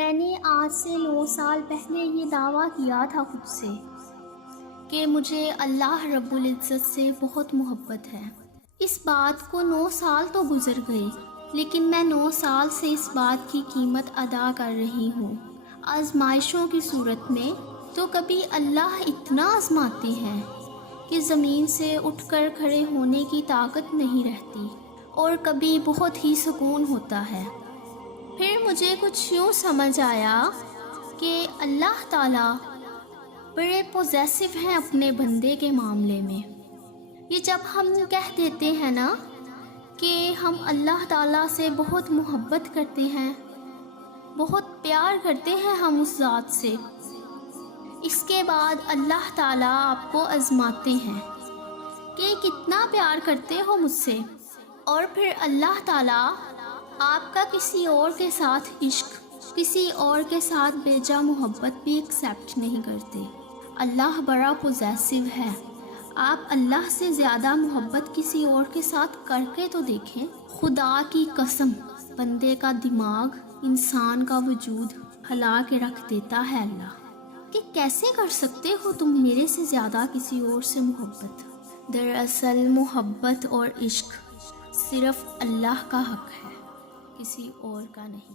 میں نے آج سے 9 سال پہلے یہ دعویٰ کیا تھا خود سے کہ مجھے اللہ رب العزت سے بہت محبت ہے۔ اس بات کو 9 سال تو گزر گئے، لیکن میں 9 سال سے اس بات کی قیمت ادا کر رہی ہوں، آزمائشوں کی صورت میں۔ تو کبھی اللہ اتنا آزماتے ہیں کہ زمین سے اٹھ کر کھڑے ہونے کی طاقت نہیں رہتی، اور کبھی بہت ہی سکون ہوتا ہے۔ پھر مجھے کچھ یوں سمجھ آیا کہ اللہ تعالیٰ بڑے پوزیسو ہیں اپنے بندے کے معاملے میں۔ یہ جب ہم کہہ دیتے ہیں نا کہ ہم اللہ تعالیٰ سے بہت محبت کرتے ہیں، بہت پیار کرتے ہیں ہم اس ذات سے، اس کے بعد اللہ تعالیٰ آپ کو آزماتے ہیں کہ کتنا پیار کرتے ہو مجھ سے، اور پھر اللہ تعالیٰ آپ کا کسی اور کے ساتھ عشق، کسی اور کے ساتھ بیجا محبت بھی ایکسیپٹ نہیں کرتے۔ اللہ بڑا پوزیسو ہے۔ آپ اللہ سے زیادہ محبت کسی اور کے ساتھ کر کے تو دیکھیں۔ خدا کی قسم، بندے کا دماغ، انسان کا وجود ہلا کے رکھ دیتا ہے اللہ، کہ کیسے کر سکتے ہو تم میرے سے زیادہ کسی اور سے محبت۔ دراصل محبت اور عشق صرف اللہ کا حق ہے، کسی اور کا نہیں۔